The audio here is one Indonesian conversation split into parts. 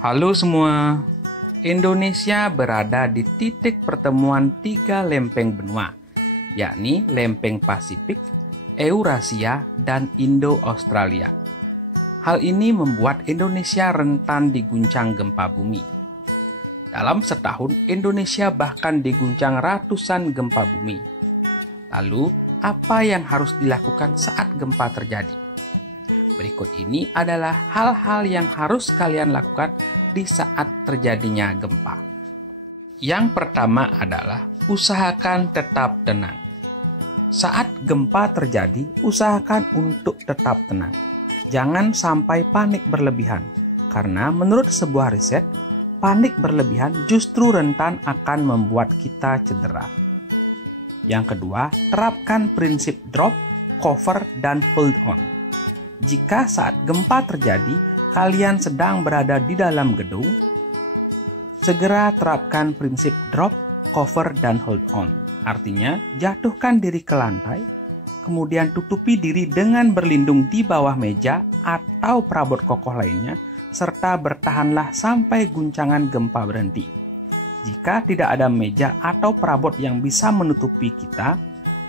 Halo semua, Indonesia berada di titik pertemuan 3 lempeng benua, yakni lempeng Pasifik, Eurasia, dan Indo-Australia. Hal ini membuat Indonesia rentan diguncang gempa bumi. Dalam setahun, Indonesia bahkan diguncang ratusan gempa bumi. Lalu, apa yang harus dilakukan saat gempa terjadi? Berikut ini adalah hal-hal yang harus kalian lakukan di saat terjadinya gempa. Yang pertama adalah usahakan tetap tenang. Saat gempa terjadi, usahakan untuk tetap tenang. Jangan sampai panik berlebihan, karena menurut sebuah riset, panik berlebihan justru rentan akan membuat kita cedera. Yang kedua, terapkan prinsip drop, cover, dan hold on. Jika saat gempa terjadi, kalian sedang berada di dalam gedung, segera terapkan prinsip drop, cover, dan hold on. Artinya, jatuhkan diri ke lantai, kemudian tutupi diri dengan berlindung di bawah meja atau perabot kokoh lainnya, serta bertahanlah sampai guncangan gempa berhenti. Jika tidak ada meja atau perabot yang bisa menutupi kita,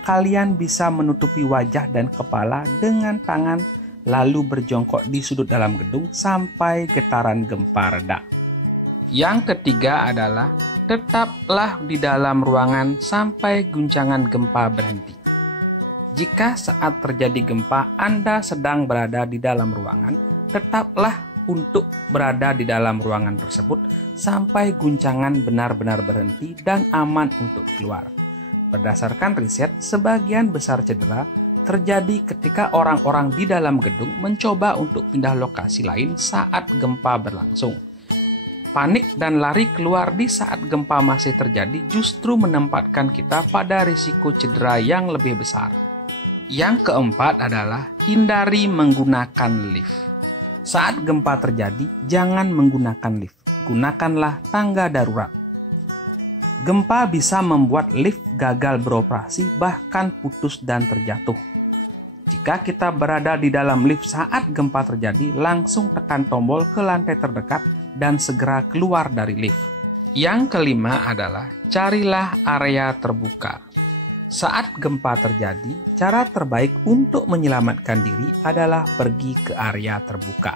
kalian bisa menutupi wajah dan kepala dengan tangan lalu berjongkok di sudut dalam gedung sampai getaran gempa reda. Yang ketiga adalah tetaplah di dalam ruangan sampai guncangan gempa berhenti. Jika saat terjadi gempa Anda sedang berada di dalam ruangan, tetaplah untuk berada di dalam ruangan tersebut sampai guncangan benar-benar berhenti dan aman untuk keluar. Berdasarkan riset, sebagian besar cedera terjadi ketika orang-orang di dalam gedung mencoba untuk pindah lokasi lain saat gempa berlangsung. Panik dan lari keluar di saat gempa masih terjadi justru menempatkan kita pada risiko cedera yang lebih besar. Yang keempat adalah hindari menggunakan lift. Saat gempa terjadi, jangan menggunakan lift. Gunakanlah tangga darurat. Gempa bisa membuat lift gagal beroperasi, bahkan putus dan terjatuh. Jika kita berada di dalam lift saat gempa terjadi, langsung tekan tombol ke lantai terdekat dan segera keluar dari lift. Yang kelima adalah carilah area terbuka. Saat gempa terjadi, cara terbaik untuk menyelamatkan diri adalah pergi ke area terbuka.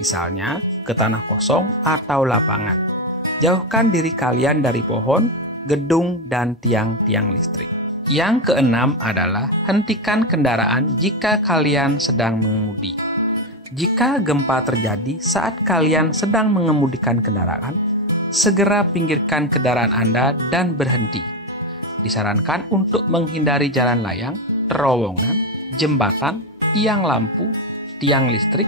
Misalnya, ke tanah kosong atau lapangan. Jauhkan diri kalian dari pohon, gedung, dan tiang-tiang listrik. Yang keenam adalah hentikan kendaraan jika kalian sedang mengemudi. Jika gempa terjadi saat kalian sedang mengemudikan kendaraan, segera pinggirkan kendaraan Anda dan berhenti. Disarankan untuk menghindari jalan layang, terowongan, jembatan, tiang lampu, tiang listrik,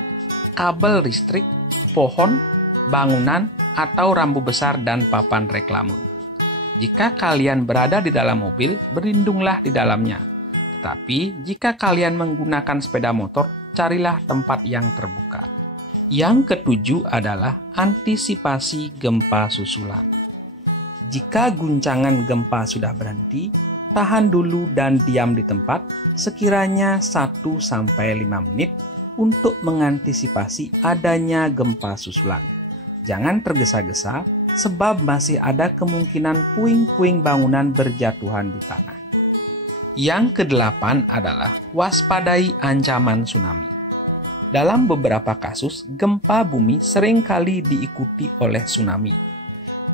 kabel listrik, pohon, bangunan, atau rambu besar dan papan reklame. Jika kalian berada di dalam mobil, berlindunglah di dalamnya. Tetapi, jika kalian menggunakan sepeda motor, carilah tempat yang terbuka. Yang ketujuh adalah antisipasi gempa susulan. Jika guncangan gempa sudah berhenti, tahan dulu dan diam di tempat sekiranya 1-5 menit untuk mengantisipasi adanya gempa susulan. Jangan tergesa-gesa, sebab masih ada kemungkinan puing-puing bangunan berjatuhan di tanah. Yang kedelapan adalah waspadai ancaman tsunami. Dalam beberapa kasus, gempa bumi seringkali diikuti oleh tsunami.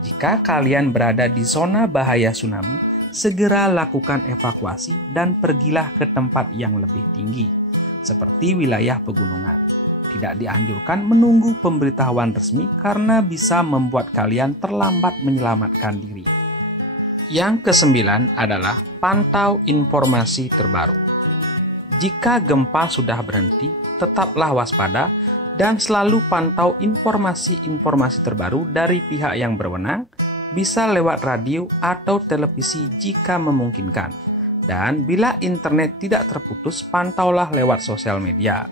Jika kalian berada di zona bahaya tsunami, segera lakukan evakuasi dan pergilah ke tempat yang lebih tinggi, seperti wilayah pegunungan. Tidak dianjurkan menunggu pemberitahuan resmi karena bisa membuat kalian terlambat menyelamatkan diri. Yang kesembilan adalah pantau informasi terbaru. Jika gempa sudah berhenti, tetaplah waspada dan selalu pantau informasi-informasi terbaru dari pihak yang berwenang, bisa lewat radio atau televisi jika memungkinkan. Dan bila internet tidak terputus, pantaulah lewat sosial media.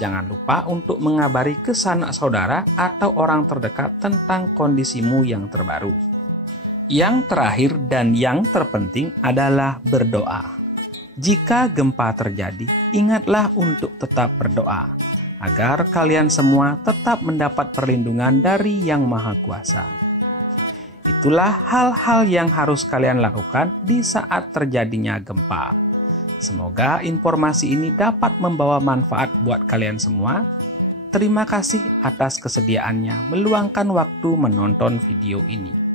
Jangan lupa untuk mengabari ke sanak saudara atau orang terdekat tentang kondisimu yang terbaru. Yang terakhir dan yang terpenting adalah berdoa. Jika gempa terjadi, ingatlah untuk tetap berdoa. agar kalian semua tetap mendapat perlindungan dari Yang Maha Kuasa. Itulah hal-hal yang harus kalian lakukan di saat terjadinya gempa. Semoga informasi ini dapat membawa manfaat buat kalian semua. Terima kasih atas kesediaannya meluangkan waktu menonton video ini.